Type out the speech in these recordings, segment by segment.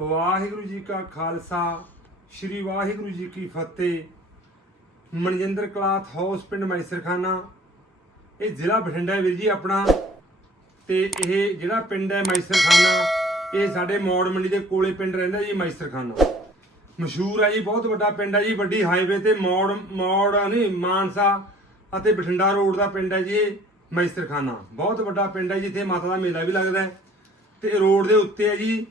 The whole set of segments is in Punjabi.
ਵਾਹਿਗੁਰੂ ਜੀ ਕਾ ਖਾਲਸਾ, ਸ੍ਰੀ ਵਾਹਿਗੁਰੂ ਜੀ ਕੀ ਫਤਿਹ। ਮਨਜਿੰਦਰ ਕਲਾਥ ਹਾਊਸ ਪਿੰਡ ਮੈਸਰਖਾਨਾ। ਇਹ ਜ਼ਿਲ੍ਹਾ ਬਠਿੰਡਾ ਵੀਰ ਜੀ ਆਪਣਾ। ਤੇ ਇਹ ਜਿਹੜਾ ਪਿੰਡ ਹੈ ਮੈਸਰਖਾਨਾ, ਇਹ ਸਾਡੇ ਮੌੜ ਮੰਡੀ ਦੇ ਕੋਲੇ ਪਿੰਡ ਰਹਿੰਦਾ ਜੀ ਮੈਸਰਖਾਨਾ। ਮਸ਼ਹੂਰ ਹੈ ਜੀ, ਬਹੁਤ ਵੱਡਾ ਪਿੰਡ ਹੈ ਜੀ, ਵੱਡੀ ਹਾਈਵੇ ਤੇ ਮੌੜ ਮੌੜ ਨਹੀਂ, ਮਾਨਸਾ ਅਤੇ ਬਠਿੰਡਾ ਰੋਡ ਦਾ ਪਿੰਡ ਹੈ ਜੀ ਇਹ ਮੈਸਰਖਾਨਾ। ਬਹੁਤ ਵੱਡਾ ਪਿੰਡ ਹੈ ਜਿੱਥੇ ਮਾਤਾ ਦਾ ਮੇਲਾ ਵੀ ਲੱਗਦਾ ਹੈ। ਤੇ ਰੋਡ ਦੇ ਉੱਤੇ ਹੈ ਜੀ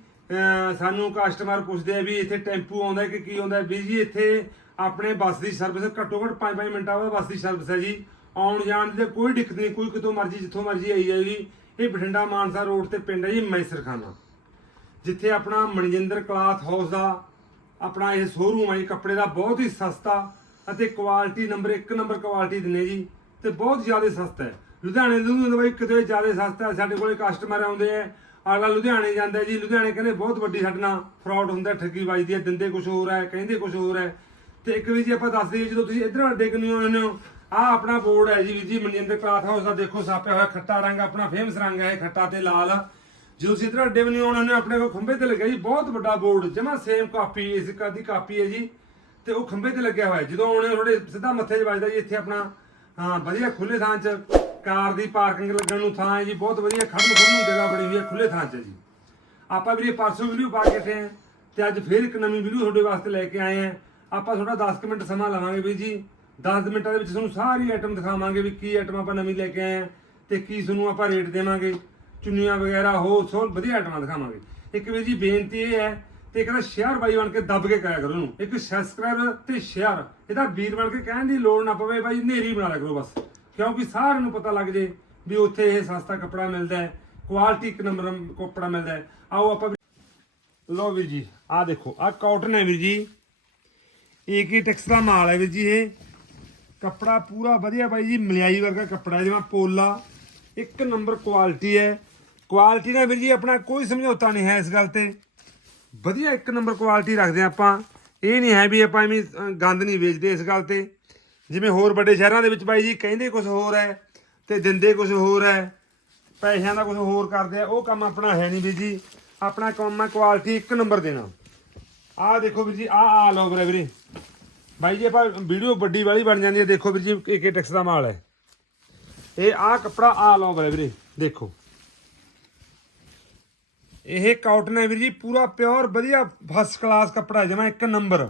ਸਾਨੂੰ ਕਸਟਮਰ ਪੁੱਛਦੇ ਆ ਵੀ ਇੱਥੇ ਟੈਂਪੂ ਆਉਂਦਾ ਕਿ ਕੀ ਆਉਂਦਾ ਹੈ। ਵੀ ਜੀ, ਇੱਥੇ ਆਪਣੇ ਬੱਸ ਦੀ ਸਰਵਿਸ ਘੱਟੋ ਘੱਟ 5-5 ਮਿੰਟਾਂ ਬਾਅਦ ਬੱਸ ਦੀ ਸਰਵਿਸ ਹੈ ਜੀ। ਆਉਣ ਜਾਣ ਦੀ ਤਾਂ ਕੋਈ ਦਿੱਕਤ ਨਹੀਂ, ਕੋਈ ਕਿਤੋਂ ਮਰਜ਼ੀ, ਜਿੱਥੋਂ ਮਰਜ਼ੀ ਆਈ ਜਾਏਗੀ ਇਹ ਬਠਿੰਡਾ ਮਾਨਸਾ ਰੋਡ ਤੇ ਪਿੰਡ ਹੈ ਜੀ, ਮੈਸਰਖਾਨਾ। ਜਿੱਥੇ ਆਪਣਾ ਮਨਜਿੰਦਰ ਕਲਾਥ ਹਾਊਸ ਦਾ, ਆਪਣਾ ਇਹ ਸ਼ੋਰੂਮ ਹੈ ਜੀ, ਕੱਪੜੇ ਦਾ ਬਹੁਤ ਹੀ ਸਸਤਾ ਅਤੇ ਕੁਆਲਿਟੀ ਨੰਬਰ 1 ਨੰਬਰ ਕੁਆਲਿਟੀ ਦਿੰਦੇ ਜੀ ਤੇ ਬਹੁਤ ਜ਼ਿਆਦਾ ਸਸਤਾ ਹੈ। ਲੁਧਿਆਣੇ ਲੁਧਿਆਣੇ ਤੋਂ ਬਾਈ, ਕਿਤੇ ਜ਼ਿਆਦਾ ਸਸਤਾ ਹੈ ਸਾਡੇ ਕੋਲੇ ਕਸਟਮਰ ਆਉਂਦੇ ਆ। ਅਗਲਾ ਲੁਧਿਆਣੇ ਜਾਂਦਾ ਜੀ। ਲੁਧਿਆਣੇ ਕਹਿੰਦੇ ਬਹੁਤ ਵੱਡੀ ਸਾਡੇ ਨਾਲ ਫਰਾਡ ਹੁੰਦਾ, ਠੱਗੀ ਵੱਜਦੀ ਹੈ, ਦਿੰਦੇ ਕੁਝ ਹੋਰ ਹੈ, ਕਹਿੰਦੇ ਕੁਝ ਹੋਰ ਹੈ। ਤੇ ਇੱਕ ਵੀ ਜੀ ਆਪਾਂ ਦੱਸ ਦਈਏ, ਜਦੋਂ ਤੁਸੀਂ ਇਧਰ ਅੱਡੇ ਕਨੀ ਆਉਂਦੇ ਹੋ, ਆਹ ਆਪਣਾ ਬੋਰਡ ਹੈ ਜੀ ਵੀਰ ਜੀ, ਮਨਜਿੰਦਰ ਕਲਾਥ ਹਾਊਸ ਦਾ ਦੇਖੋ, ਛਾਪਿਆ ਹੋਇਆ ਖੱਟਾ ਰੰਗ, ਆਪਣਾ ਫੇਮਸ ਰੰਗ ਹੈ ਇਹ ਖੱਟਾ ਤੇ ਲਾਲ। ਜਦੋਂ ਤੁਸੀਂ ਇਧਰ ਅੱਡੇ ਬਣੀ ਆਉਣਾ ਨੇ ਆਪਣੇ ਕੋਲ ਖੰਭੇ ਤੇ ਲੱਗਿਆ ਜੀ, ਬਹੁਤ ਵੱਡਾ ਬੋਰਡ ਜਮਾ ਸੇਮ ਕਾਪੀ ਇਸ ਦੀ ਕਾਪੀ ਹੈ ਜੀ। ਤੇ ਉਹ ਖੰਭੇ ਤੇ ਲੱਗਿਆ ਹੋਇਆ, ਜਦੋਂ ਆਉਣੇ ਥੋੜੇ ਸਿੱਧਾ ਮੱਥੇ 'ਚ ਵੱਜਦਾ ਜੀ, ਇੱਥੇ ਆਪਣਾ, ਹਾਂ, ਵਧੀਆ ਖੁੱਲੇ ਥਾਂ 'ਚ। ਕਾਰ ਦੀ ਪਾਰਕਿੰਗ ਲੱਗਣ ਨੂੰ ਥਾਂ ਹੈ ਜੀ, ਬਹੁਤ ਵਧੀਆ ਖੜਨ ਖੁੱਲ੍ਹ ਨੂੰ ਜਗ੍ਹਾ ਬਣੀ ਹੋਈ ਹੈ ਖੁੱਲੇ ਥਾਂ 'ਚ ਜੀ। ਆਪਾਂ ਵੀਰੇ ਪਰਸੋਂ ਵੀਡੀਓ ਪਾ ਕੇ ਹਟੇ ਹਾਂ ਤੇ ਅੱਜ ਫੇਰ ਇੱਕ ਨਵੀਂ ਵੀਡੀਓ ਤੁਹਾਡੇ ਵਾਸਤੇ ਲੈ ਕੇ ਆਏ ਹਾਂ। ਆਪਾਂ ਥੋੜਾ 10 ਕੁ ਮਿੰਟ ਸਮਾਂ ਲਵਾਂਗੇ ਵੀ ਜੀ। 10 ਮਿੰਟਾਂ ਦੇ ਵਿੱਚ ਤੁਹਾਨੂੰ ਸਾਰੀ ਆਈਟਮ ਦਿਖਾਵਾਂਗੇ ਵੀ ਕੀ ਆਈਟਮ ਆਪਾਂ ਨਵੀਂ ਲੈ ਕੇ ਆਏ ਹਾਂ ਤੇ ਕੀ ਤੁਹਾਨੂੰ ਆਪਾਂ ਰੇਟ ਦੇਵਾਂਗੇ। ਚੁੰਨੀਆਂ ਵਗੈਰਾ, ਹੋਰ ਸੋ ਵਧੀਆ ਆਈਟਮਾਂ ਦਿਖਾਵਾਂਗੇ। ਇੱਕ ਵੀਰ ਜੀ ਬੇਨਤੀ ਇਹ ਹੈ ਤੇ ਇੱਕ ਨਾ ਸ਼ੇਅਰ ਬਾਈ ਬਣ ਕੇ ਦੱਬ ਕੇ ਕਰਿਆ ਕਰੋ ਇਹਨੂੰ। ਇੱਕ ਸਬਸਕ੍ਰਾਈਬ ਤੇ ਸ਼ੇਅਰ ਇਹਦਾ ਵੀਰ ਬਣ ਕੇ ਕਹਿਣ ਦੀ ਲੋੜ ਨਾ ਪਵੇ, ਬਾਈ ਨੇਰੀ ਬਣਾ ਲਿਆ ਕਰੋ ਬਸ। ਕਿਉਂਕਿ ਸਾਰਿਆਂ ਨੂੰ ਪਤਾ ਲੱਗ ਜੇ ਵੀ ਉੱਥੇ ਇਹ ਸਸਤਾ ਕੱਪੜਾ ਮਿਲਦਾ ਹੈ ਕੁਆਲਿਟੀ ਇੱਕ ਨੰਬਰ ਕੱਪੜਾ ਮਿਲਦਾ ਹੈ। ਆਓ ਆਪਾਂ ਵੀ- ਲਓ ਵੀਰ ਜੀ, ਆਹ ਦੇਖੋ, ਆਹ ਕਾਟਨ ਹੈ ਵੀਰ ਜੀ। ਏਕ ਹੀ ਟੈਕਸ ਦਾ ਮਾਲ ਹੈ ਵੀਰ ਜੀ ਇਹ? ਕੱਪੜਾ ਪੂਰਾ ਵਧੀਆ ਬਾਈ ਜੀ ਮਲਿਆਈ ਵਰਗਾ ਕੱਪੜਾ ਜਿਵੇਂ ਪੋਲਾ। ਇੱਕ ਨੰਬਰ ਕੁਆਲਿਟੀ ਹੈ। ਕੁਆਲਿਟੀ ਨਾਲ ਵੀਰ ਜੀ ਆਪਣਾ ਕੋਈ ਸਮਝੌਤਾ ਨਹੀਂ ਹੈ ਇਸ ਗੱਲ ਤੇ। ਵਧੀਆ ਇੱਕ ਨੰਬਰ ਕੁਆਲਿਟੀ ਰੱਖਦੇ ਹਾਂ ਆਪਾਂ। ਇਹ ਨਹੀਂ ਹੈ ਵੀ ਆਪਾਂ ਐਵੇਂ ਗੰਦ ਨਹੀਂ ਵੇਚਦੇ ਇਸ ਗੱਲ ਤੇ। ਜਿਵੇਂ ਹੋਰ ਵੱਡੇ ਸ਼ਹਿਰਾਂ ਦੇ ਵਿੱਚ ਬਾਈ ਜੀ ਕਹਿੰਦੇ ਕੁਝ ਹੋਰ ਹੈ ਤੇ ਦਿੰਦੇ ਕੁਝ ਹੋਰ ਹੈ, ਪੈਸਿਆਂ ਦਾ ਕੁਝ ਹੋਰ ਕਰਦੇ ਆ, ਉਹ ਕੰਮ ਆਪਣਾ ਹੈ ਨਹੀਂ ਵੀਰ ਜੀ। ਆਪਣਾ ਕੰਮ ਹੈ ਕੁਆਲਿਟੀ ਇੱਕ ਨੰਬਰ ਦੇਣਾ। ਆਹ ਦੇਖੋ ਵੀਰ ਜੀ, ਆਹ ਆ ਓਵਰ ਹੈ ਵੀਰੇ। ਬਾਈ ਜੀ, ਆਪਾਂ ਵੀਡੀਓ ਵੱਡੀ ਵਾਲੀ ਬਣ ਜਾਂਦੀ ਹੈ, ਦੇਖੋ ਵੀਰ ਜੀ ਏਕੇ ਟੈਕਸ ਦਾ ਮਾਲ ਹੈ। ਇਹ ਆਹ ਕੱਪੜਾ ਆ ਓਵਰ ਹੈ ਵੀਰੇ, ਦੇਖੋ। ਇਹ ਕਾਟਨ ਹੈ ਵੀਰ ਜੀ, ਪੂਰਾ ਪਿਓਰ ਵਧੀਆ ਫਸਟ ਕਲਾਸ ਕੱਪੜਾ ਜਮਾ ਇੱਕ ਨੰਬਰ।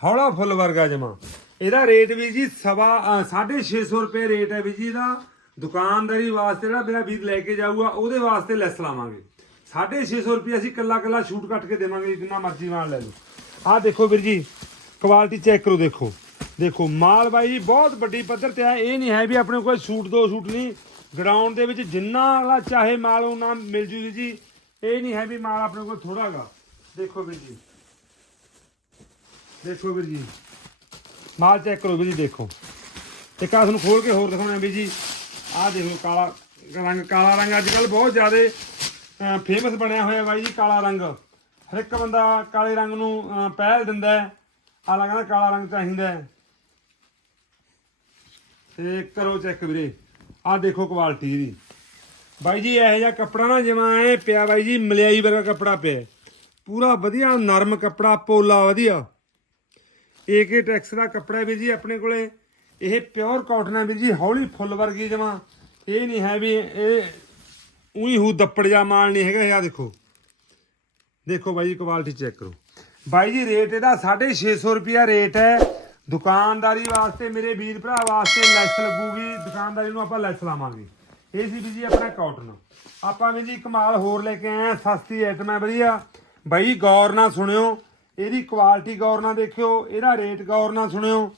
ਹੌਲਾ ਫੁੱਲ ਵਰਗਾ ਜਮਾ। ਇਹਦਾ ਰੇਟ ਵੀ ਜੀ ਸਵਾ ਅ, 650 ਰੁਪਏ ਰੇਟ ਹੈ ਵੀਰ ਜੀ ਦਾ ਦੁਕਾਨਦਾਰੀ ਵਾਸਤੇ ਜਿਹੜਾ ਮੇਰਾ ਵੀਰ ਲੈ ਕੇ ਜਾਊਗਾ ਉਹਦੇ ਵਾਸਤੇ ਲੈਸ ਲਾਵਾਂਗੇ। 650 ਰੁਪਏ ਅਸੀਂ ਕੱਲਾ ਕੱਲਾ ਸ਼ੂਟ ਕੱਟ ਕੇ ਦੇਵਾਂਗੇ ਜਿੰਨਾ ਮਰਜ਼ੀ ਮਾਲ ਲੈ ਲਓ। ਆਹ ਦੇਖੋ ਵੀਰ ਜੀ ਕੁਆਲਿਟੀ ਚੈੱਕ ਕਰੋ ਦੇਖੋ। ਦੇਖੋ ਮਾਲ ਬਾਈ ਜੀ ਬਹੁਤ ਵੱਡੀ ਪੱਧਰ ਤੇ ਆ। ਇਹ ਨਹੀਂ ਹੈ ਵੀ ਆਪਣੇ ਕੋਲ ਸੂਟ ਦੋ ਸੂਟ ਨਹੀਂ। ਗਰਾਊਂਡ ਦੇ ਵਿੱਚ ਜਿੰਨਾ ਵਾਲਾ ਚਾਹੇ ਮਾਲ ਉਹਨਾਂ ਮਿਲ ਜੂ ਜੀ। ਇਹ ਨਹੀਂ ਹੈ ਵੀ ਮਾਲ ਆਪਣੇ ਕੋਲ ਥੋੜਾ ਗਾ। ਦੇਖੋ ਵੀਰ ਜੀ। ਦੇਖੋ ਵੀਰ ਜੀ। ਮਾਲ ਚੈੱਕ ਕਰੋ ਵੀਰ ਜੀ ਦੇਖੋ। ਤੇ ਕਾ ਤੁਹਾਨੂੰ ਖੋਲ ਕੇ ਹੋਰ ਦਿਖਾਉਣਾ ਵੀਰ ਜੀ। ਆਹ ਦੇਖ ਲਓ ਕਾਲਾ ਰੰਗ ਕਾਲਾ ਰੰਗ ਅੱਜ ਕੱਲ ਬਹੁਤ ਜ਼ਿਆਦਾ ਫੇਮਸ ਬਣਿਆ ਹੋਇਆ ਬਾਈ ਜੀ ਕਾਲਾ ਰੰਗ। ਹਰ ਇੱਕ ਬੰਦਾ ਕਾਲੇ ਰੰਗ ਨੂੰ ਪਹਿਲ ਦਿੰਦਾ ਹੈ। ਆਲਾ ਕਾਲਾ ਰੰਗ ਚਾਹੀਦਾ ਹੈ। ਤੇ ਕਰੋ ਚੈੱਕ ਵੀਰੇ। ਆਹ ਦੇਖੋ ਕੁਆਲਿਟੀ ਇਹਦੀ ਬਾਈ ਜੀ ਇਹੋ ਜਿਹਾ ਕੱਪੜਾ ਨਾ ਜਿਵੇਂ ਐ ਪਿਆ ਬਾਈ ਜੀ, ਮਲਿਆਈ ਵਰਗਾ ਕੱਪੜਾ ਪਿਆ। ਪੂਰਾ ਵਧੀਆ ਨਰਮ ਕੱਪੜਾ, ਪੋਲਾ ਵਧੀਆ। ਏਕੇ ਟੈਕਸ ਦਾ ਕੱਪੜਾ ਵੀ ਜੀ ਆਪਣੇ ਕੋਲੇ। ਇਹ ਪਿਓਰ ਕਾਟਨ ਹੈ ਵੀ ਜੀ, ਹੌਲੀ ਫੁੱਲ ਵਰਗੀ ਜਮਾ। ਇਹ ਨਹੀਂ ਹੈ ਵੀ ਇਹ ਉਹੀ ਹੂ ਦੱਪੜ ਜਾ ਮਾਲ ਨਹੀਂ ਹੈਗਾ, ਇਹ ਆ ਦੇਖੋ। ਦੇਖੋ ਬਾਈ ਜੀ ਕੁਆਲਿਟੀ ਚੈੱਕ ਕਰੋ। ਬਾਈ ਜੀ ਰੇਟ ਇਹਦਾ 650 ਰੁਪਿਆ ਰੇਟ ਹੈ। ਦੁਕਾਨਦਾਰੀ ਵਾਸਤੇ, ਮੇਰੇ ਵੀਰ ਭਰਾ ਵਾਸਤੇ ਲੈਸ ਲੱਗੂਗੀ। ਦੁਕਾਨਦਾਰੀ ਨੂੰ ਆਪਾਂ ਲੈਸ ਲਾਵਾਂਗੇ। ਇਹ ਸੀ ਵੀ ਜੀ ਆਪਣਾ ਕਾਟਨ ਆਪਾਂ ਵੀ ਜੀ ਕਮਾਲ ਹੋਰ ਲੈ ਕੇ ਆਏ ਆ ਸਸਤੀ ਆਈਟਮ ਹੈ ਵਧੀਆ। ਬਾਈ ਗੌਰ ਨਾਲ ਸੁਣਿਓ। ਇਹਦੀ ਕੁਆਲਿਟੀ ਗੌਰ ਨਾਲ ਦੇਖਿਓ, ਇਹਦਾ ਰੇਟ ਗੌਰ ਨਾਲ ਸੁਣਿਓ।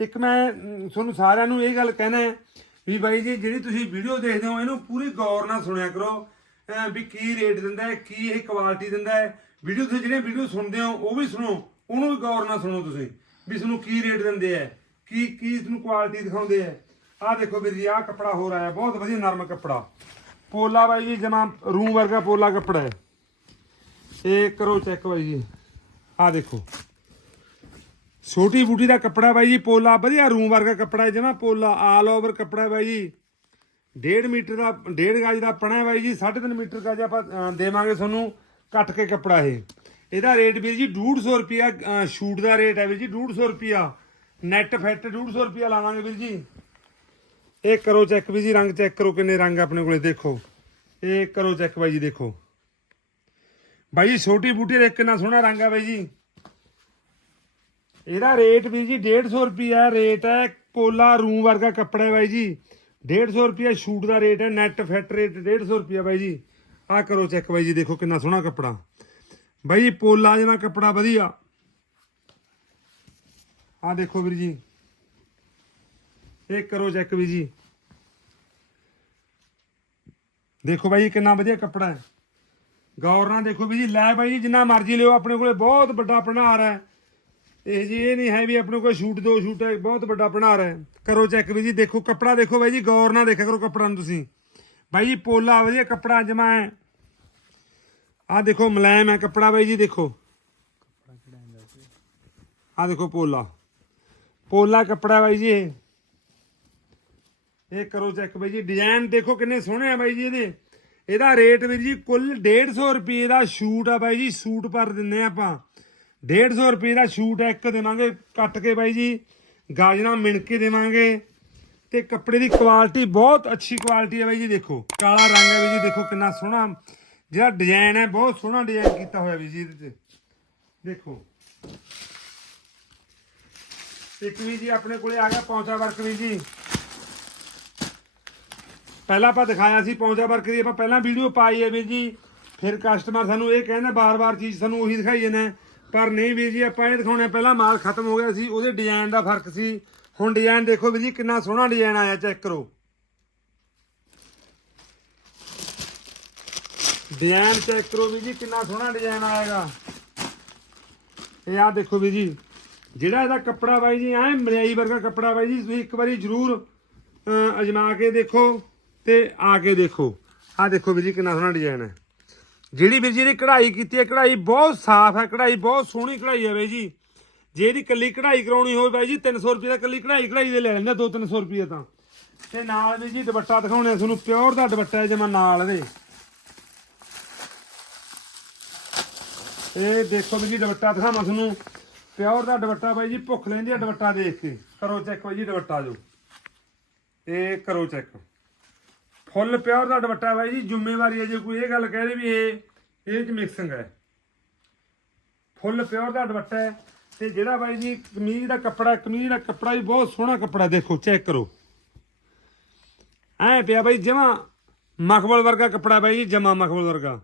ਇੱਕ ਮੈਂ ਤੁਹਾਨੂੰ ਸਾਰਿਆਂ ਨੂੰ ਇਹ ਗੱਲ ਕਹਿਣਾ ਹੈ ਵੀ ਬਾਈ ਜੀ, ਜਿਹੜੀ ਤੁਸੀਂ ਵੀਡੀਓ ਦੇਖਦੇ ਹੋ, ਇਹਨੂੰ ਪੂਰੀ ਗੌਰ ਨਾਲ ਸੁਣਿਆ ਕਰੋ। ਵੀ ਕੀ ਰੇਟ ਦਿੰਦਾ ਹੈ, ਕੀ ਇਹ ਕੁਆਲਿਟੀ ਦਿੰਦਾ ਹੈ। ਵੀਡੀਓ ਤੁਸੀਂ ਜਿਹੜੇ ਵੀਡੀਓ ਸੁਣਦੇ ਹੋ, ਉਹ ਵੀ ਸੁਣੋ, ਉਹਨੂੰ ਵੀ ਗੌਰ ਨਾਲ ਸੁਣੋ ਤੁਸੀਂ, ਵੀ ਤੁਹਾਨੂੰ ਕੀ ਰੇਟ ਦਿੰਦੇ ਆ ਕੀ ਕੀ ਤੁਹਾਨੂੰ ਕੁਆਲਿਟੀ ਦਿਖਾਉਂਦੇ ਆ ਆਹ ਦੇਖੋ ਵੀਰ ਜੀ, ਆਹ ਕੱਪੜਾ ਹੋਰ ਆਇਆ, ਬਹੁਤ ਵਧੀਆ ਨਰਮ ਕੱਪੜਾ। ਪੋਲਾ ਬਾਈ ਜੀ ਜਮਾ ਰੂਮ ਵਰਗਾ ਪੋਲਾ ਕੱਪੜਾ ਹੈ। ਇਹ ਕਰੋ ਚੈੱਕ ਬਾਈ ਜੀ। ਆਹ ਦੇਖੋ। ਛੋਟੀ ਬੂਟੀ ਦਾ ਕੱਪੜਾ ਬਾਈ ਜੀ ਪੋਲਾ ਵਧੀਆ ਰੂਮ ਵਰਗਾ ਕੱਪੜਾ ਹੈ ਜਮਾ ਪੋਲਾ ਆਲ ਓਵਰ ਕੱਪੜਾ ਹੈ ਬਾਈ ਜੀ। ਡੇਢ ਮੀਟਰ ਦਾ ਡੇਢ ਗਜ ਦਾ ਪਣਾ ਹੈ ਬਾਈ ਜੀ 3.5 ਮੀਟਰ ਗਜ ਆਪਾਂ ਦੇਵਾਂਗੇ ਤੁਹਾਨੂੰ ਕੱਟ ਕੇ ਕੱਪੜਾ ਇਹ। ਇਹਦਾ ਰੇਟ ਵੀਰ ਜੀ 150 ਰੁਪਿਆ ਅ, ਸ਼ੂਟ ਦਾ ਰੇਟ ਹੈ ਵੀਰ ਜੀ 150 ਰੁਪਿਆ ਨੈਟ ਫਿੱਟ 150 ਰੁਪਿਆ ਲਾਵਾਂਗੇ ਵੀਰ ਜੀ। ਇਹ ਕਰੋ ਚੈੱਕ ਵੀਰ ਜੀ ਰੰਗ ਚੈੱਕ ਕਰੋ ਕਿੰਨੇ ਰੰਗ ਆਪਣੇ ਕੋਲੇ ਦੇਖੋ। ਇਹ ਕਰੋ ਚੈੱਕ ਬਾਈ ਜੀ ਦੇਖੋ। ਬਾਈ ਜੀ, ਛੋਟੀ ਬੂਟੀ ਦੇ ਕਿੰਨਾ ਸੋਹਣਾ ਰੰਗ ਆ ਬਾਈ ਜੀ। ਇਹਦਾ ਰੇਟ ਵੀ ਜੀ 150 ਰੁਪਿਆ ਰੇਟ ਹੈ ਪੋਲਾ ਰੂਮ ਵਰਗਾ ਕੱਪੜਾ ਹੈ ਬਾਈ ਜੀ। 150 ਰੁਪਿਆ ਸ਼ੂਟ ਦਾ ਰੇਟ ਹੈ, ਨੈਟ ਫਿੱਟ ਰੇਟ 150 ਰੁਪਿਆ ਬਾਈ ਜੀ। ਆਹ ਕਰੋ ਚੈੱਕ ਬਾਈ ਜੀ, ਦੇਖੋ ਕਿੰਨਾ ਸੋਹਣਾ ਕੱਪੜਾ। ਬਾਈ ਜੀ, ਪੋਲਾ ਜਿਹਾ ਕੱਪੜਾ ਵਧੀਆ। ਆਹ ਦੇਖੋ ਵੀਰ ਜੀ। ਇਹ ਕਰੋ ਚੈੱਕ ਵੀ ਜੀ। ਦੇਖੋ ਬਾਈ ਜੀ, ਕਿੰਨਾ ਵਧੀਆ ਕੱਪੜਾ ਹੈ। ਗੌਰ ਨਾਲ ਦੇਖੋ ਵੀ ਜੀ, ਲੈ ਬਾਈ ਜੀ, ਜਿੰਨਾ ਮਰਜ਼ੀ ਲਿਓ, ਆਪਣੇ ਕੋਲੇ ਬਹੁਤ ਵੱਡਾ ਭੰਡਾਰ ਹੈ। ਇਹ ਜੀ, ਇਹ ਨਹੀਂ ਹੈ ਵੀ ਆਪਣੇ ਕੋਲ ਸ਼ੂਟ, ਦੋ ਸ਼ੂਟ ਹੈ ਬਹੁਤ ਵੱਡਾ ਭੰਡਾਰ ਹੈ। ਕਰੋ ਚੈੱਕ ਵੀ ਜੀ, ਦੇਖੋ ਕੱਪੜਾ ਦੇਖੋ ਬਾਈ ਜੀ, ਗੌਰ ਨਾਲ ਦੇਖਿਆ ਕਰੋ ਕੱਪੜਾ ਨੂੰ ਤੁਸੀਂ। ਬਾਈ ਜੀ, ਪੋਲਾ ਵਧੀਆ ਕੱਪੜਾ ਜਮਾ ਹੈ। ਆਹ ਦੇਖੋ, ਮੁਲਾਇਮ ਹੈ ਕੱਪੜਾ ਬਾਈ ਜੀ, ਦੇਖੋ। ਆਹ ਦੇਖੋ ਪੋਲਾ। ਪੋਲਾ ਕੱਪੜਾ ਬਾਈ ਜੀ, ਇਹ। ਇਹ ਕਰੋ ਚੈੱਕ ਬਾਈ ਜੀ ਡਿਜ਼ਾਈਨ ਦੇਖੋ ਕਿੰਨੇ ਸੋਹਣੇ ਆ ਬਾਈ ਜੀ ਇਹਦੇ। ਇਹਦਾ ਰੇਟ ਵੀਰ ਜੀ ਕੁੱਲ 150 ਰੁਪਏ ਦਾ ਸ਼ੂਟ ਆ ਬਾਈ ਜੀ, ਸ਼ੂਟ ਪਰ ਦਿੰਨੇ ਆ ਆਪਾਂ। 150 ਰੁਪਏ ਦਾ ਸ਼ੂਟ ਇੱਕ ਦੇਵਾਂਗੇ ਕੱਟ ਕੇ ਬਾਈ ਜੀ, ਗਾਜਰਾਂ ਮਿਣ ਕੇ ਦੇਵਾਂਗੇ। ਤੇ ਕੱਪੜੇ ਦੀ ਕੁਆਲਿਟੀ ਬਹੁਤ ਅੱਛੀ ਕੁਆਲਿਟੀ ਹੈ ਬਾਈ ਜੀ, ਦੇਖੋ। ਕਾਲਾ ਰੰਗ ਹੈ ਬਾਈ ਜੀ, ਦੇਖੋ ਕਿੰਨਾ ਸੋਹਣਾ। ਜਿਹੜਾ ਡਿਜ਼ਾਈਨ ਹੈ ਬਹੁਤ ਸੋਹਣਾ ਡਿਜ਼ਾਈਨ ਕੀਤਾ ਹੋਇਆ ਬਾਈ ਜੀ ਇਹਦੇ ਤੇ। ਦੇਖੋ। ਇੱਕ ਵੀ ਜੀ ਆਪਣੇ ਕੋਲੇ ਆ ਗਿਆ ਪੌਂਚਾ ਵਰਕ ਵੀ ਜੀ। ਪਹਿਲਾਂ ਆਪਾਂ ਦਿਖਾਇਆ ਸੀ ਪੌਂਚਾ ਵਰਕ ਦੀ, ਆਪਾਂ ਪਹਿਲਾਂ ਵੀਡੀਓ ਪਾਈ ਹੈ ਵੀਰ ਜੀ। ਫਿਰ ਕਸਟਮਰ ਸਾਨੂੰ ਇਹ ਕਹਿੰਦਾ ਬਾਰ-ਬਾਰ ਚੀਜ਼ ਸਾਨੂੰ ਉਹੀ ਦਿਖਾਈ ਜਾਂਦੇ ਪਰ ਨਹੀਂ ਵੀਰ ਜੀ, ਆਪਾਂ ਇਹ ਦਿਖਾਉਣੇ ਪਹਿਲਾਂ ਮਾਲ ਖਤਮ ਹੋ ਗਿਆ ਸੀ, ਉਹਦੇ ਡਿਜ਼ਾਈਨ ਦਾ ਫ਼ਰਕ ਸੀ। ਹੁਣ ਡਿਜ਼ਾਈਨ ਦੇਖੋ ਵੀਰ ਜੀ, ਕਿੰਨਾ ਸੋਹਣਾ ਡਿਜ਼ਾਈਨ ਆਇਆ ਚੈੱਕ ਕਰੋ। ਡਿਜ਼ਾਈਨ ਚੈੱਕ ਕਰੋ ਵੀਰ ਜੀ, ਕਿੰਨਾ ਸੋਹਣਾ ਡਿਜ਼ਾਈਨ ਆਏਗਾ ਇਹ ਆ ਦੇਖੋ ਵੀਰ ਜੀ, ਜਿਹੜਾ ਇਹਦਾ ਕੱਪੜਾ ਬਾਈ ਜੀ, ਐ ਮਰਿਆਈ ਵਰਗਾ ਕੱਪੜਾ ਬਾਈ ਜੀ, ਤੁਸੀਂ ਇੱਕ ਵਾਰੀ ਜ਼ਰੂਰ ਅਜਮਾ ਕੇ ਦੇਖੋ। ਤੇ ਆ ਕੇ ਦੇਖੋ। ਆ ਦੇਖੋ ਵੀਰ ਜੀ ਕਿੰਨਾ ਸੋਹਣਾ ਡਿਜ਼ਾਈਨ ਹੈ। ਜਿਹੜੀ ਵੀਰ ਜੀ ਦੀ ਕਢਾਈ ਕੀਤੀ ਹੈ, ਕਢਾਈ ਬਹੁਤ ਸਾਫ਼ ਹੈ, ਕਢਾਈ ਬਹੁਤ ਸੋਹਣੀ ਕਢਾਈ ਹੈ ਬਾਈ ਜੀ। ਜੇ ਇਹਦੀ ਕੱਲੀ ਕਢਾਈ ਕਰਾਉਣੀ ਹੋਵੇ ਬਾਈ ਜੀ 300 ਰੁਪਏ ਦਾ ਕੱਲੀ ਕਢਾਈ ਕਢਾਈ ਦੇ ਲੈ ਲੈਂਦੇ 2-300 ਰੁਪਏ ਤਾਂ। ਤੇ ਨਾਲ ਵੀਰ ਜੀ ਦੁਪੱਟਾ ਦਿਖਾਉਣੇ ਤੁਹਾਨੂੰ, ਪਿਓਰ ਦਾ ਦੁਪੱਟਾ ਜਮਾ ਨਾਲ ਦੇ। ਇਹ ਦੇਖੋ ਵੀ ਜੀ ਦੁਪੱਟਾ ਦਿਖਾਵਾਂ ਤੁਹਾਨੂੰ। ਪਿਓਰ ਦਾ ਦੁਪੱਟਾ ਬਾਈ ਜੀ, ਭੁੱਖ ਲੈਂਦੀ ਆ ਦੁਪੱਟਾ ਦੇਖ ਕੇ। ਕਰੋ ਚੈੱਕ ਬਾਈ ਜੀ ਦੁਪੱਟਾ ਜੋ। ਇਹ ਕਰੋ ਚੈੱਕ। ਫੁੱਲ ਪਿਓਰ ਦਾ ਦੁਪੱਟਾ ਬਾਈ ਜੀ ਜ਼ਿੰਮੇਵਾਰੀ ਹੈ ਜੇ ਕੋਈ ਇਹ ਗੱਲ ਕਹਿ ਦੇ ਵੀ ਇਹ ਇਹਦੇ ਚ ਮਿਕਸਿੰਗ ਹੈ। ਫੁੱਲ ਪਿਓਰ ਦਾ ਦੁਪੱਟਾ ਹੈ ਤੇ ਜਿਹੜਾ ਬਾਈ ਜੀ ਕਮੀਜ਼ ਦਾ ਕੱਪੜਾ ਕਮੀਜ਼ ਦਾ ਕੱਪੜਾ ਵੀ ਬਹੁਤ ਸੋਹਣਾ ਕੱਪੜਾ ਦੇਖੋ ਚੈੱਕ ਕਰੋ। ਐ ਪਿਆ ਬਾਈ ਜਮਾ ਮਖਮਲ ਵਰਗਾ ਕੱਪੜਾ ਬਾਈ ਜੀ ਜਮਾ ਮਖਮਲ ਵਰਗਾ।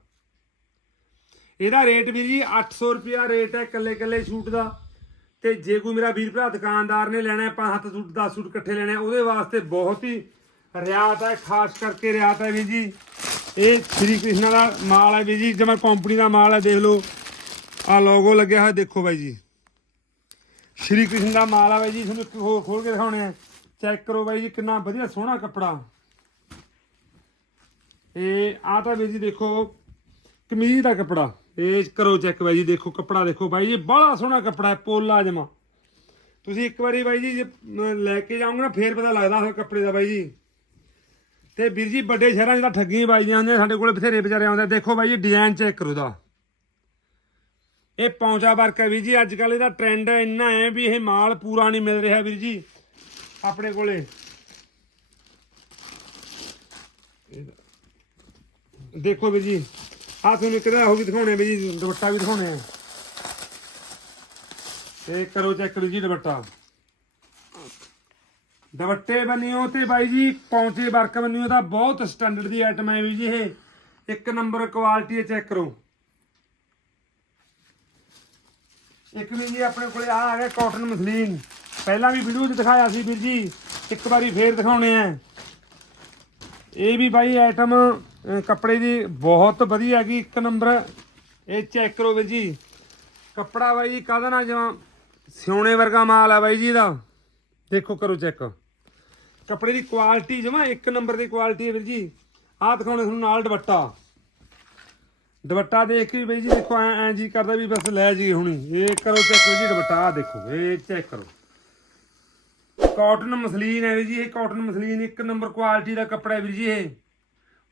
ਇਹਦਾ ਰੇਟ ਵੀ ਜੀ 800 ਰੁਪਿਆ ਰੇਟ ਹੈ ਕੱਲੇ ਕੱਲੇ ਸੂਟ ਦਾ। ਤੇ ਜੇ ਕੋਈ ਮੇਰਾ ਵੀਰ ਭਰਾ ਦੁਕਾਨਦਾਰ ਨੇ ਲੈਣਾ ਹੈ, ਆਪਾਂ ਹੱਥ ਸੂਟ 10 ਸੂਟ ਇਕੱਠੇ ਲੈਣੇ ਉਹਦੇ ਵਾਸਤੇ ਬਹੁਤ ਹੀ ਰਿਆਤ ਹੈ, ਖਾਸ ਕਰਕੇ ਰਿਆਤ ਹੈ ਵੀ ਜੀ। ਇਹ ਸ੍ਰੀ ਕ੍ਰਿਸ਼ਨ ਦਾ ਮਾਲ ਹੈ ਵੀ ਜੀ ਜਿਵੇਂ ਕੰਪਨੀ ਦਾ ਮਾਲ ਹੈ, ਦੇਖ ਲਓ। ਆ ਲੋਗੋ ਲੱਗਿਆ ਹੋਇਆ, ਦੇਖੋ ਬਾਈ ਜੀ। ਸ਼੍ਰੀ ਕ੍ਰਿਸ਼ਨ ਦਾ ਮਾਲ ਆ ਬਾਈ ਜੀ, ਤੁਹਾਨੂੰ ਇੱਕ ਹੋਰ ਖੋਲ ਕੇ ਦਿਖਾਉਣੇ ਆ। ਚੈੱਕ ਕਰੋ ਬਾਈ ਜੀ, ਕਿੰਨਾ ਵਧੀਆ ਸੋਹਣਾ ਕੱਪੜਾ। ਇਹ ਆ ਤਾਂ ਬਾਈ ਜੀ ਦੇਖੋ, ਕਮੀਜ਼ ਦਾ ਕੱਪੜਾ। ਇਹ ਕਰੋ ਚੈੱਕ ਬਾਈ ਜੀ, ਦੇਖੋ ਕੱਪੜਾ ਦੇਖੋ। ਬਾਈ ਜੀ, ਬੜਾ ਸੋਹਣਾ ਕੱਪੜਾ ਹੈ, ਪੋਲਾ ਜਮਾ। ਤੁਸੀਂ ਇੱਕ ਵਾਰੀ ਬਾਈ ਜੀ, ਜੇ ਲੈ ਕੇ ਜਾਓਗੇ ਨਾ, ਫੇਰ ਪਤਾ ਲੱਗਦਾ ਹੋਇਆ ਕੱਪੜੇ ਦਾ ਬਾਈ ਜੀ। ਤੇ ਵੀਰ ਜੀ, ਵੱਡੇ ਸ਼ਹਿਰਾਂ 'ਚ ਤਾਂ ਠੱਗੀਆਂ ਬਾਈਆਂ ਹੁੰਦੀਆਂ, ਸਾਡੇ ਕੋਲੇ ਬਥੇਰੇ ਵਿਚਾਰੇ ਆਉਂਦੇ ਦੇਖੋ ਬਾਈ ਜੀ ਡਿਜ਼ਾਈਨ ਚੈੱਕ ਕਰੋ ਦਾ ਇਹ ਪੌਂਚਾ ਵਰਕ ਹੈ ਵੀਰ ਜੀ ਅੱਜ ਕੱਲ ਇਹਦਾ ਟ੍ਰੈਂਡ ਇੰਨਾ ਹੈ ਵੀ ਇਹ ਮਾਲ ਪੂਰਾ ਨਹੀਂ ਮਿਲ ਰਿਹਾ ਵੀਰ ਜੀ, ਆਪਣੇ ਕੋਲੇ। ਦੇਖੋ ਵੀਰ ਜੀ ਆ ਤੁਹਾਨੂੰ ਕਿਹੜਾ ਹੋ ਵੀ ਦਿਖਾਉਣੇ ਆ ਵੀਰ ਜੀ, ਦੁਪੱਟਾ ਵੀ ਦਿਖਾਉਣੇ ਆ। ਕਰੋ ਚੈੱਕ ਵੀਰ ਜੀ ਦੁਪੱਟਾ। ਦੁਪੱਟੇ ਬੰਨਿਓ ਤੇ ਬਾਈ ਜੀ, ਪੌਂਚੇ ਵਰਕ ਬੰਨਿਓ ਦਾ ਬਹੁਤ ਸਟੈਂਡਰਡ ਦੀ ਆਈਟਮ ਹੈ ਵੀ ਜੀ ਇਹ। ਇੱਕ ਨੰਬਰ ਕੁਆਲਿਟੀ ਚੈੱਕ ਕਰੋ। ਇੱਕ ਵੀ ਜੀ ਆਪਣੇ ਕੋਲੇ ਆ ਆ ਗਿਆ ਕਾਟਨ ਮਸਲੀਨ ਪਹਿਲਾਂ ਵੀ ਵੀਡੀਓ 'ਚ ਦਿਖਾਇਆ ਸੀ ਵੀਰ ਜੀ, ਇੱਕ ਵਾਰੀ ਫੇਰ ਦਿਖਾਉਣੇ ਆ। ਇਹ ਵੀ ਬਾਈ ਆਈਟਮ ਕੱਪੜੇ ਦੀ ਬਹੁਤ ਵਧੀਆ ਹੈਗੀ, ਇੱਕ ਨੰਬਰ ਇਹ ਚੈੱਕ ਕਰੋ ਵੀਰ ਜੀ। ਕੱਪੜਾ ਬਾਈ ਜੀ ਕਾਹਦਾ ਨਾ ਜਿਵੇਂ? ਸਿਉਣੇ ਵਰਗਾ ਮਾਲ ਆ ਬਾਈ ਜੀ ਦਾ ਦੇਖੋ ਕਰੋ ਚੈੱਕ ਕੱਪੜੇ ਦੀ ਕੁਆਲਿਟੀ ਜਮਾ ਇੱਕ ਨੰਬਰ ਦੀ ਕੁਆਲਿਟੀ ਹੈ ਵੀਰ ਜੀ। ਆਹ ਦਿਖਾਉਣੇ ਤੁਹਾਨੂੰ ਨਾਲ ਦੁਪੱਟਾ। ਦੁਪੱਟਾ ਦੇਖ ਕੇ ਬਈ ਜੀ ਦੇਖੋ, ਐ ਐ ਜੀ ਕਰਦਾ ਵੀ ਬਸ ਲੈ ਜੀ ਹੁਣੀ। ਇਹ ਕਰੋ ਚੈੱਕ ਜੀ ਦੁਪੱਟਾ, ਆਹ ਦੇਖੋ, ਇਹ ਚੈੱਕ ਕਰੋ। ਕਾਟਨ ਮਸਲੀਨ ਹੈ ਵੀਰ ਜੀ, ਇਹ ਕਾਟਨ ਮਸਲੀਨ ਇੱਕ ਨੰਬਰ ਕੁਆਲਿਟੀ ਦਾ ਕੱਪੜਾ ਹੈ ਵੀਰ ਜੀ ਇਹ।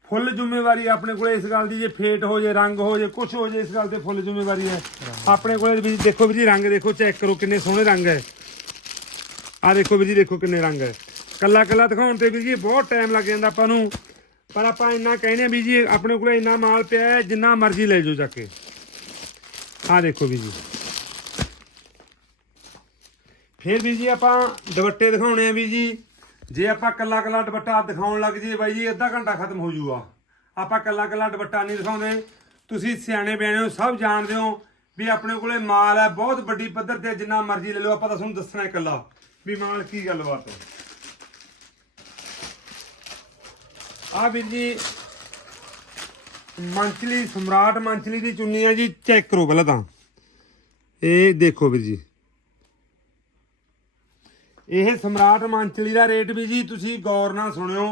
ਫੁੱਲ ਜ਼ਿੰਮੇਵਾਰੀ ਆਪਣੇ ਕੋਲੇ ਇਸ ਗੱਲ ਦੀ, ਜੇ ਫੇਟ ਹੋ ਜੇ, ਰੰਗ ਹੋ ਜੇ ਕੁਝ ਹੋ ਜੇ, ਇਸ ਗੱਲ ਤੇ ਫੁੱਲ ਜ਼ਿੰਮੇਵਾਰੀ ਹੈ। ਆਪਣੇ ਕੋਲੇ ਵੀ ਦੇਖੋ ਵੀਰ ਜੀ ਰੰਗ ਦੇਖੋ ਚੈੱਕ ਕਰੋ ਕਿੰਨੇ ਸੋਹਣੇ ਰੰਗ ਹੈ। ਆ ਦੇਖੋ ਵੀਰ ਜੀ, ਦੇਖੋ ਕਿੰਨੇ ਰੰਗ ਹੈ। ਕੱਲਾ ਕੱਲਾ ਦਿਖਾਉਣ ਤੇ ਵੀ ਜੀ ਬਹੁਤ ਟਾਈਮ ਲੱਗ ਜਾਂਦਾ ਆਪਾਂ ਨੂੰ। ਪਰ ਆਪਾਂ ਇੰਨਾ ਕਹਿੰਦੇ ਆ ਵੀ ਜੀ, ਆਪਣੇ ਕੋਲ ਇੰਨਾ ਮਾਲ ਪਿਆ ਹੈ, ਜਿੰਨਾ ਮਰਜ਼ੀ ਲੈ ਜਾਓ ਜਾ ਕੇ। ਆ ਦੇਖੋ ਵੀ ਜੀ। ਫਿਰ ਵੀ ਜੀ ਆਪਾਂ ਦੁਪੱਟੇ ਦਿਖਾਉਣੇ ਆ ਵੀ ਜੀ। ਜੇ ਆਪਾਂ ਕੱਲਾ ਕੱਲਾ ਦੁਪੱਟਾ ਦਿਖਾਉਣ ਲੱਗ ਜੀ ਬਾਈ ਜੀ, ਅੱਧਾ ਘੰਟਾ ਖਤਮ ਹੋ ਜਾਊਗਾ ਆਪਾਂ ਕੱਲਾ ਕੱਲਾ ਦੁਪੱਟਾ ਨਹੀਂ ਦਿਖਾਉਂਦੇ। ਤੁਸੀਂ ਸਿਆਣੇ ਬਿਆਣੇ ਹੋ, ਸਭ ਜਾਣਦੇ ਹੋ ਵੀ ਆਪਣੇ ਕੋਲੇ ਮਾਲ ਹੈ, ਬਹੁਤ ਵੱਡੀ ਪੱਧਰ ਤੇ ਜਿੰਨਾ ਮਰਜ਼ੀ ਲੈ ਲਓ। ਆਪਾਂ ਤਾਂ ਤੁਹਾਨੂੰ ਦੱਸਣਾ ਇਕੱਲਾ ਵੀ ਮਾਲ ਕੀ ਗੱਲਬਾਤ ਹੈ। ਆ ਵੀਰ ਜੀ ਮੰਚਲੀ ਸਮਰਾਟ ਮੰਚਲੀ ਦੀ ਚੁੰਨੀ ਹੈ ਜੀ ਚੈੱਕ ਕਰੋ ਪਹਿਲਾਂ ਤਾਂ। ਇਹ ਦੇਖੋ ਵੀਰ ਜੀ। ਇਹ ਸਮਰਾਟ ਮੰਚਲੀ ਦਾ ਰੇਟ ਵੀ ਜੀ, ਤੁਸੀਂ ਗੌਰ ਨਾਲ ਸੁਣਿਓ।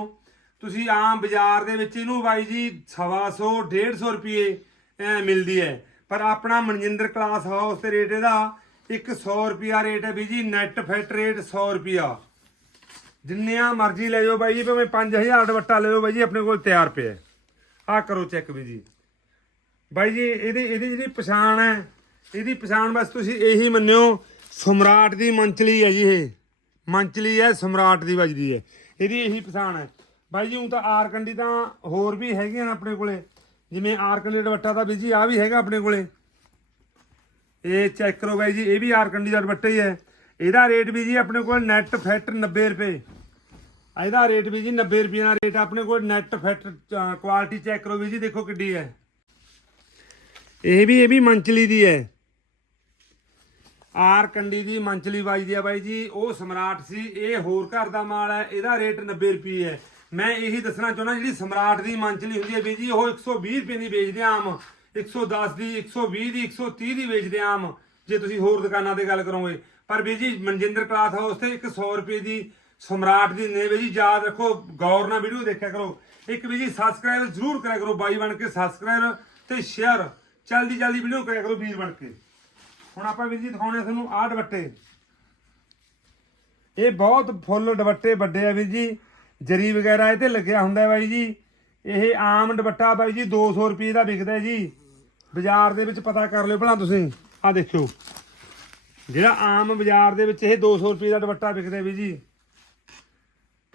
ਤੁਸੀਂ ਆਮ ਬਾਜ਼ਾਰ ਦੇ ਵਿੱਚ ਇਹਨੂੰ ਬਾਈ ਜੀ 150 150 ਰੁਪਏ, ਐ ਮਿਲਦੀ ਹੈ। ਪਰ ਆਪਣਾ ਮਨਜਿੰਦਰ ਕਲਾਸ ਹਾਊਸ ਤੇ ਰੇਟ ਇਹਦਾ 100 ਰੁਪਿਆ ਰੇਟ ਹੈ ਵੀ ਜੀ ਨੈਟ ਫੈਟ ਰੇਟ 100 ਰੁਪਿਆ ਜਿੰਨਿਆਂ ਮਰਜ਼ੀ ਲੈ ਜਾਓ ਬਾਈ ਜੀ, ਭਾਵੇਂ 5000 ਦੁਪੱਟਾ ਲੈ ਲਓ ਬਾਈ ਜੀ, ਆਪਣੇ ਕੋਲ ਤਿਆਰ ਪਿਆ ਆ ਕਰੋ ਚੈੱਕ ਵੀ ਜੀ। ਬਾਈ ਜੀ, ਇਹਦੀ ਇਹਦੀ ਜਿਹੜੀ ਪਛਾਣ ਹੈ, ਇਹਦੀ ਪਛਾਣ ਬਸ ਤੁਸੀਂ ਇਹੀ ਮੰਨਿਓ, ਸਮਰਾਟ ਦੀ ਮੰਚਲੀ ਹੈ ਜੀ ਇਹ। ਮੰਚਲੀ ਹੈ, ਸਮਰਾਟ ਦੀ ਵੱਜਦੀ ਹੈ। ਇਹਦੀ ਇਹੀ ਪਛਾਣ ਹੈ। ਬਾਈ ਜੀ ਉਹ ਤਾਂ ਆਰ ਕੰਡੀ ਤਾਂ ਹੋਰ ਵੀ ਹੈਗੀਆਂ ਨੇ ਆਪਣੇ ਕੋਲੇ। ਜਿਵੇਂ ਆਰ ਕੰਡੀ ਦੁਪੱਟਾ ਤਾਂ ਵੀ ਜੀ ਆ ਵੀ ਹੈਗਾ ਆਪਣੇ ਕੋਲੇ। ਇਹ ਚੈੱਕ ਕਰੋ ਬਾਈ ਜੀ, ਇਹ ਵੀ ਆਰ ਕੰਡੀ ਦਾ ਦੁਪੱਟਾ ਹੀ ਹੈ। ਇਹਦਾ ਰੇਟ ਵੀ ਜੀ ਆਪਣੇ ਕੋਲ ਨੈਟ ਫਿੱਟ 90 ਰੁਪਏ। ਇਹਦਾ ਰੇਟ ਵੀ ਜੀ 90 ਰੁਪਏ ਦਾ ਰੇਟ ਆਪਣੇ ਕੋਲ ਨੈਟ ਫਿੱਟ ਕੁਆਲਿਟੀ ਚੈੱਕ ਕਰੋ ਵੀ ਜੀ, ਦੇਖੋ ਕਿੱਡੀ ਹੈ। ਇਹ ਵੀ ਇਹ ਵੀ ਮੰਚਲੀ ਦੀ ਹੈ। ਆਰ ਕੰਡੀ ਦੀ ਮੰਚਲੀ ਵੱਜਦੀ ਆ ਬਾਈ ਜੀ, ਉਹ ਸਮਰਾਟ ਸੀ, ਇਹ ਹੋਰ ਘਰ ਦਾ ਮਾਲ ਹੈ, ਇਹਦਾ ਰੇਟ 90 ਰੁਪਏ ਹੈ। ਮੈਂ ਇਹੀ ਦੱਸਣਾ ਚਾਹੁੰਦਾ, ਜਿਹੜੀ ਸਮਰਾਟ ਦੀ ਮੰਚਲੀ ਹੁੰਦੀ ਹੈ ਵੀ ਜੀ, ਉਹ 120 ਰੁਪਏ ਦੀ ਵੇਚਦੇ ਆ ਆਮ 110 ਦੀ 120 ਦੀ 130 ਦੀ ਵੇਚਦੇ ਆਮ, ਜੇ ਤੁਸੀਂ ਹੋਰ ਦੁਕਾਨਾਂ ਤੇ ਗੱਲ ਕਰੋਗੇ। ਪਰ ਵੀ ਜੀ, ਮਨਜਿੰਦਰ ਕਲਾਥ ਹਾਊਸ ਤੇ ਇੱਕ 100 ਰੁਪਏ ਦੀ ਸਮਰਾਟ ਦੀ ਨੇ ਵੀ ਜੀ, ਯਾਦ ਰੱਖੋ, ਗੌਰ ਨਾਲ ਵੀਡੀਓ ਦੇਖਿਆ ਕਰੋ। ਇੱਕ ਵੀ ਜੀ ਸਬਸਕ੍ਰਾਈਬ ਜ਼ਰੂਰ ਕਰਿਆ ਕਰੋ, ਬਾਈ ਬਣ ਕੇ ਸਬਸਕ੍ਰਾਈਬ ਤੇ ਸ਼ੇਅਰ ਜਲਦੀ ਜਲਦੀ ਵੀਡੀਓ ਕਰਿਆ ਕਰੋ, ਵੀਰ ਬਣ ਕੇ। ਹੁਣ ਆਪਾਂ ਵੀਰ ਜੀ ਦਿਖਾਉਣੇ ਆ ਤੁਹਾਨੂੰ ਆਹ ਦੁਪੱਟੇ। ਇਹ ਬਹੁਤ ਫੁੱਲ ਦੁਪੱਟੇ ਵੱਡੇ ਆ ਵੀਰ ਜੀ। ਜਰੀ ਵਗੈਰਾ ਇਹ ਤੇ ਲੱਗਿਆ ਹੁੰਦਾ ਬਾਈ ਜੀ। ਇਹ ਆਮ ਦੁਪੱਟਾ ਬਾਈ ਜੀ 200 ਰੁਪਏ ਦਾ ਵਿਕਦਾ ਜੀ। ਬਾਜ਼ਾਰ ਦੇ ਵਿੱਚ ਪਤਾ ਕਰ ਲਿਓ ਭਲਾ ਤੁਸੀਂ। ਆਹ ਦੇਖਿਓ। ਜਿਹੜਾ ਆਮ ਬਾਜ਼ਾਰ ਦੇ ਵਿੱਚ ਇਹ 200 ਰੁਪਏ ਦਾ ਦੁਪੱਟਾ ਵਿਕਦਾ ਹੈ ਵੀਰ ਜੀ।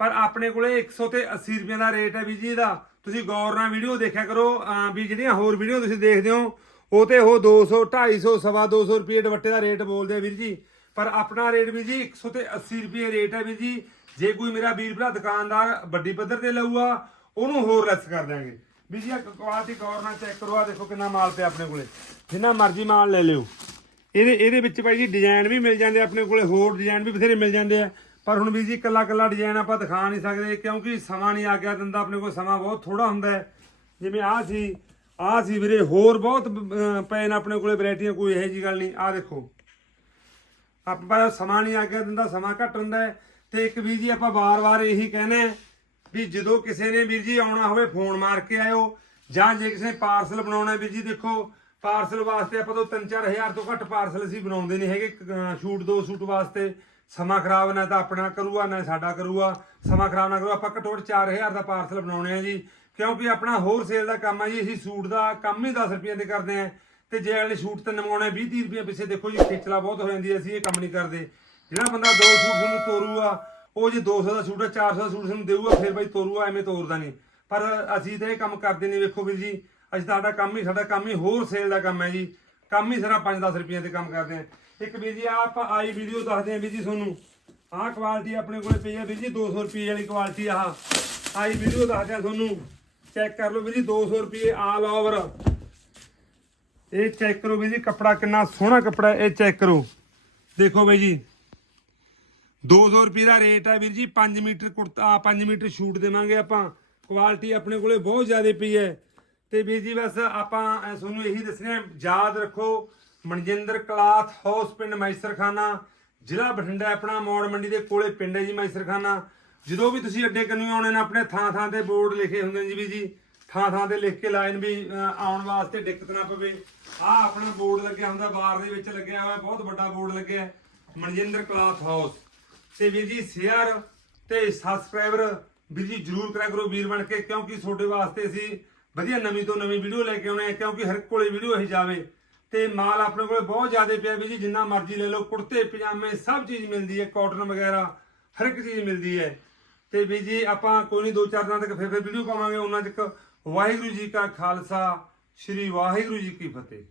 ਪਰ ਆਪਣੇ ਕੋਲੇ 100 ਤੇ 80 ਰੁਪਏ ਦਾ ਰੇਟ ਹੈ ਵੀ ਜੀ ਇਹਦਾ। ਤੁਸੀਂ ਗੌਰ ਨਾਲ ਵੀਡੀਓ ਦੇਖਿਆ ਕਰੋ ਵੀ ਜਿਹੜੀਆਂ ਹੋਰ ਵੀਡੀਓ ਤੁਸੀਂ ਦੇਖਦੇ ਹੋ, ਉਹ ਤੇ ਉਹ 200 250 ਸਵਾ 200 ਰੁਪਏ ਦੁਪੱਟੇ ਦਾ ਰੇਟ ਬੋਲਦੇ ਆ ਵੀਰ ਜੀ। ਪਰ ਆਪਣਾ ਰੇਟ ਵੀ ਜੀ 100 ਤੇ 80 ਰੁਪਏ ਰੇਟ ਹੈ ਵੀਰ ਜੀ। ਜੇ ਕੋਈ ਮੇਰਾ ਵੀਰ ਭਰਾ ਦੁਕਾਨਦਾਰ ਵੱਡੀ ਪੱਧਰ ਤੇ ਲਊਗਾ, ਉਹਨੂੰ ਹੋਰ ਲੈਸ ਕਰ ਦਿਆਂਗੇ। ਵੀ ਜੀ ਕੁਆਲਿਟੀ ਗੌਰ ਨਾਲ ਚੈੱਕ ਕਰੋ ਆ ਦੇਖੋ ਕਿੰਨਾ ਮਾਲ ਪਿਆ ਆਪਣੇ ਕੋਲੇ। ਜਿੰਨਾ ਮਰਜ਼ੀ ਮਾਲ ਲੈ ਲਿਓ। ਇਹਦੇ ਇਹਦੇ ਵਿੱਚ ਭਾਈ ਜੀ ਡਿਜ਼ਾਈਨ ਵੀ ਮਿਲ ਜਾਂਦੇ ਆਪਣੇ ਕੋਲੇ ਹੋਰ ਡਿਜ਼ਾਈਨ ਵੀ ਬਥੇਰੇ ਮਿਲ ਜਾਂਦੇ ਆ। ਪਰ ਹੁਣ ਵੀ ਜੀ ਇਕੱਲਾ ਇਕੱਲਾ ਡਿਜ਼ਾਈਨ ਆਪਾਂ ਦਿਖਾ ਨਹੀਂ ਸਕਦੇ ਕਿਉਂਕਿ ਸਮਾਂ ਨਹੀਂ ਆ ਗਿਆ ਦਿੰਦਾ ਆਪਣੇ ਕੋਲ ਸਮਾਂ ਬਹੁਤ ਥੋੜਾ ਹੁੰਦਾ ਹੈ। ਜਿਵੇਂ ਆਹ ਸੀ ਆਹ ਸੀ ਵੀਰੇ ਹੋਰ ਬਹੁਤ ਅਹ, ਪਏ ਨੇ ਆਪਣੇ ਕੋਲੇ ਵੈਰਾਈਟੀਆਂ ਕੋਈ ਇਹੋ ਜੀ ਗੱਲ ਨਹੀਂ। ਆਹ ਦੇਖੋ। ਆਪਾਂ ਸਮਾਂ ਨਹੀਂ ਆ ਗਿਆ ਦਿੰਦਾ ਸਮਾਂ ਘੱਟ ਹੁੰਦਾ ਹੈ। ਤੇ ਇੱਕ ਵੀਰ ਜੀ ਆਪਾਂ ਵਾਰ-ਵਾਰ ਇਹੀ ਕਹਿੰਦੇ ਵੀ ਜਦੋਂ ਕਿਸੇ ਨੇ ਵੀਰ ਜੀ ਆਉਣਾ ਹੋਵੇ ਫੋਨ ਮਾਰ ਕੇ ਆਇਓ। ਜਾਂ ਜੇ ਕਿਸੇ ਨੇ ਪਾਰਸਲ ਬਣਾਉਣਾ ਵੀਰ ਜੀ ਦੇਖੋ ਪਾਰਸਲ ਵਾਸਤੇ ਆਪਾਂ ਤੋਂ 3-4000 ਤੋਂ ਘੱਟ ਪਾਰਸਲ ਅਸੀਂ ਬਣਾਉਂਦੇ ਨਹੀਂ ਹੈਗੇ। ਸ਼ੂਟ, ਦੋ ਸ਼ੂਟ ਵਾਸਤੇ। ਸਮਾਂ ਖਰਾਬ ਨਾ ਤਾਂ ਆਪਣਾ ਕਰੂਗਾ, ਨਾ ਸਾਡਾ ਕਰੂਗਾ। ਸਮਾਂ ਖਰਾਬ ਨਾ ਕਰੂ ਆਪਾਂ ਘੱਟੋ ਘੱਟ 4000 ਦਾ ਪਾਰਸਲ ਬਣਾਉਣੇ ਆ ਜੀ। ਕਿਉਂਕਿ ਆਪਣਾ ਹੋਰ ਸੇਲ ਦਾ ਕੰਮ ਆ ਜੀ, ਅਸੀਂ ਸੂਟ ਦਾ ਕੰਮ ਹੀ 10 ਰੁਪਏ ਤੇ ਕਰਦੇ ਆ। ਤੇ ਜੇ ਅਗਲੇ ਸ਼ੂਟ ਤੇ ਨਮਾਉਣੇ 20 30 ਰੁਪਏ ਪਿੱਛੇ ਦੇਖੋ ਜੀ, ਖੇਚਲਾ ਬਹੁਤ ਹੋ ਜਾਂਦੀ ਹੈ ਅਸੀਂ ਇਹ ਕੰਮ ਨਹੀਂ ਕਰਦੇ। ਜਿਹੜਾ ਬੰਦਾ ਦੋ ਸੂਟ ਤੁਹਾਨੂੰ ਤੋਰੂਗਾ, ਉਹ ਜੇ 200 ਦਾ ਸੂਟ ਹੈ 400 ਦਾ ਸੂਟ ਤੁਹਾਨੂੰ ਦੇਊਗਾ, ਫਿਰ ਬਾਈ ਤੋਰੂਗਾ, ਐਵੇਂ ਤੋਰਦਾ ਨਹੀਂ। ਪਰ ਅਸੀਂ ਤਾਂ ਇਹ ਕੰਮ ਕਰਦੇ ਨਹੀਂ, ਵੇਖੋ ਵੀਰ ਜੀ। ਅਸੀਂ ਤਾਂ ਸਾਡਾ ਕੰਮ ਹੀ, ਸਾਡਾ ਕੰਮ ਹੀ ਹੋਰ ਸੇਲ ਦਾ ਕੰਮ ਹੈ ਜੀ। ਕੰਮ ਹੀ ਸਿਰਫ 5-10 ਰੁਪਏ ਤੇ ਕੰਮ ਕਰਦੇ ਆ ਇੱਕ ਵੀਰ ਜੀ, ਆਹ ਆਪਾਂ ਆਈ ਵੀਡੀਓ ਦੱਸਦੇ ਆ ਵੀਰ ਜੀ ਤੁਹਾਨੂੰ। ਆਹ ਕੁਆਲਿਟੀ ਆਪਣੇ ਕੋਲੇ ਪਈ ਹੈ ਵੀਰ ਜੀ 200 ਰੁਪਏ ਵਾਲੀ ਕੁਆਲਿਟੀ ਆਹ। ਆਈ ਵੀਡੀਓ ਦੱਸਦੇ ਆ ਤੁਹਾਨੂੰ। ਚੈੱਕ ਕਰ ਲਓ ਵੀਰ ਜੀ 200 ਰੁਪਏ ਆਲ ਓਵਰ ਇਹ ਚੈੱਕ ਕਰੋ ਵੀਰ ਜੀ, ਕੱਪੜਾ ਕਿੰਨਾ ਸੋਹਣਾ ਕੱਪੜਾ ਇਹ ਚੈੱਕ ਕਰੋ। ਦੇਖੋ ਬਾਈ ਜੀ 200 ਰੁਪਏ ਦਾ ਰੇਟ ਹੈ ਵੀਰ ਜੀ 5 ਮੀਟਰ ਕੁੜਤਾ 5 ਮੀਟਰ ਸ਼ੂਟ ਦੇਵਾਂਗੇ ਆਪਾਂ। ਕੁਆਲਿਟੀ ਆਪਣੇ ਕੋਲੇ ਬਹੁਤ ਜ਼ਿਆਦਾ ਪਈ ਹੈ। ਤੇ ਵੀਰ ਜੀ, ਬਸ ਆਪਾਂ ਤੁਹਾਨੂੰ ਇਹੀ ਦੱਸਣਾ ਯਾਦ ਰੱਖੋ, ਮਨਜਿੰਦਰ ਕਲਾਥ ਹਾਊਸ ਪਿੰਡ ਮੈਸਰਖਾਨਾ, ਜ਼ਿਲ੍ਹਾ ਬਠਿੰਡਾ ਆਪਣਾ, ਮੌੜ ਮੰਡੀ ਦੇ ਕੋਲੇ ਪਿੰਡ ਹੈ ਜੀ ਮੈਸਰਖਾਨਾ। ਜਦੋਂ ਵੀ ਤੁਸੀਂ ਅੱਡੇ ਕੰਨੀ ਆਉਣੇ ਨੇ, ਆਪਣੇ ਥਾਂ ਥਾਂ ਤੇ ਬੋਰਡ ਲਿਖੇ ਹੁੰਦੇ ਨੇ ਜੀ ਵੀ ਜੀ ਥਾਂ ਥਾਂ ਤੇ ਲਿਖ ਕੇ ਲਾਈਨ ਵੀ ਆਉਣ ਵਾਸਤੇ ਦਿੱਕਤ ਨਾ ਪਵੇ। ਆਹ ਆਪਣਾ ਬੋਰਡ ਲੱਗਿਆ ਹੁੰਦਾ ਬਾਰ ਦੇ ਵਿੱਚ ਲੱਗਿਆ ਹੋਇਆ, ਬਹੁਤ ਵੱਡਾ ਬੋਰਡ ਲੱਗਿਆ ਮਨਜਿੰਦਰ ਕਲਾਥ ਹਾਊਸ। ਤੇ ਵੀਰ ਜੀ ਸ਼ੇਅਰ ਤੇ ਸਬਸਕ੍ਰਾਈਬਰ ਵੀਰ ਜੀ, ਜਰੂਰ ਕਰਿਆ ਕਰੋ ਵੀਰ ਬਣ ਕੇ, ਕਿਉਂਕਿ ਤੁਹਾਡੇ ਵਾਸਤੇ ਅਸੀਂ ਵਧੀਆ ਨਵੀਂ ਤੋਂ ਨਵੀਂ ਵੀਡੀਓ ਲੈ ਕੇ ਆਉਣੇ ਆ ਕਿਉਂਕਿ ਹਰ ਇੱਕ ਕੋਲੇ ਵੀਡੀਓ ਇਹ ਜਾਵੇ। ਤੇ ਮਾਲ ਆਪਣੇ ਕੋਲੇ ਬਹੁਤ ਜ਼ਿਆਦਾ ਪਿਆ ਵੀ ਜੀ, ਜਿੰਨਾ ਮਰਜ਼ੀ ਲੈ ਲਓ, ਕੁੜਤੇ, ਪਜਾਮੇ, ਸਭ ਚੀਜ਼ ਮਿਲਦੀ ਹੈ ਕਾਟਨ ਵਗੈਰਾ, ਹਰ ਇੱਕ ਚੀਜ਼ ਮਿਲਦੀ ਹੈ। ਤੇ ਵੀ ਜੀ, ਆਪਾਂ ਕੋਈ ਨਹੀਂ ਦੋ ਚਾਰ ਦਿਨਾਂ ਤੱਕ ਫਿਰ ਫਿਰ ਵੀਡੀਓ ਪਾਵਾਂਗੇ। ਉਹਨਾਂ ਤੱਕ ਵਾਹਿਗੁਰੂ ਜੀ ਕਾ ਖਾਲਸਾ, ਸ੍ਰੀ ਵਾਹਿਗੁਰੂ ਜੀ ਕੀ ਫਤਿਹ।